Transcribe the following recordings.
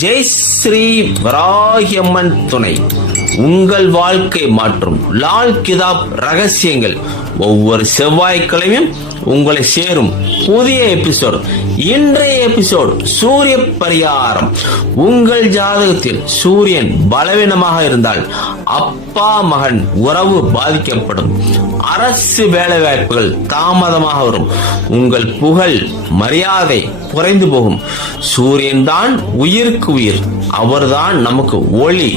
ஜெய் ஸ்ரீ வராகியம்மன் துணை. உங்கள் வாழ்க்கை மாற்றும். லால் கிதாப் ரகசியங்கள். ஒவ்வொரு செவ்வாய்க்கிழமையும் உங்களை சேரும் புதிய எபிசோட் இன்றைய எபிசோட் சூரிய பரிகாரம். உங்கள் ஜாதகத்தில் சூரியன் பலவீனமாக இருந்தால் அப்பா மகன் உறவு பாதிக்கப்படும். அரசு வேலைவாய்ப்புகள் தாமதமாக வரும். உங்கள் புகழ் மரியாதை குறைந்து போகும். சூரியன் தான் உயிருக்கு உயிர். அவர்தான் நமக்கு ஒளி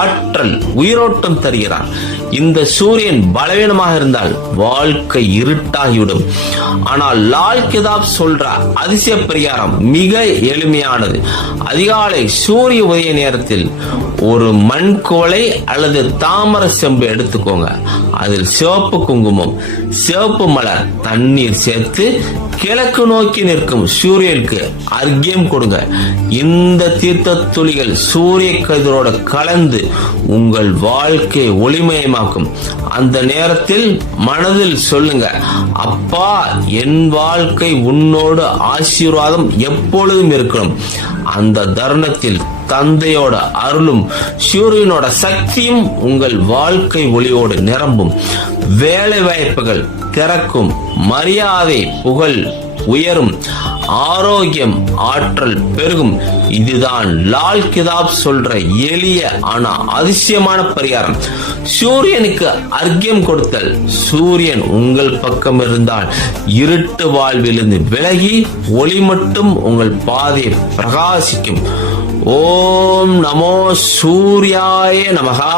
ஆற்றல் உயிரோட்டம் தருகிறார். இந்த சூரியன் பலவீனமாக இருந்தால் வாழ்க்கை இருட்டாகிவிடும். ஆனால் லால் கிதாப் சொல்ற அதிசய பரிகாரம் மிக எளிமையானது. அதிகாலை சூரிய உதய நேரத்தில் ஒரு மண் கோலை அல்லது தாமர செம்பு எடுத்துக்கோங்க. அதில் சிவப்பு குங்குமம் சிவப்பு மலர் தண்ணீர் சேர்த்து கிழக்கு நோக்கி நிற்கும் சூரிய சூரியனுக்கு அர்க்கியம் கொடுங்க. இந்த தீர்த்த துளிகள் சூரிய கதிரோட கலந்து உங்கள் வாழ்க்கையை ஒளிமயமாக்கும். அந்த நேரத்தில் மனதில் சொல்லுங்க அப்பா என் வாழ்க்கை உன்னோடு ஆசீர்வாதம் எப்பொழுதும் இருக்கணும். அந்த தருணத்தில் தந்தையோட அருளும் சூரியனோட சக்தியும் உங்கள் வாழ்க்கை ஒளியோடு நிரம்பும். வேலை வாய்ப்புகள் திறக்கும். மரியாதை புகழ் உயரும். ஆரோக்கியம் ஆற்றல் பெருகும். இதுதான் லால் கிதாப் சொல்ற எளிய ஆனா அதிசயமான பரிகாரம். சூரியனுக்கு அர்க்கியம் கொடுத்தல் சூரியன் உங்கள் பக்கம் இருந்தால் இருட்டு வாழ்விலிருந்து விலகி ஒளி மட்டும் உங்கள் பாதையை பிரகாசிக்கும். ஓம் நமோ சூர்யாய நமகா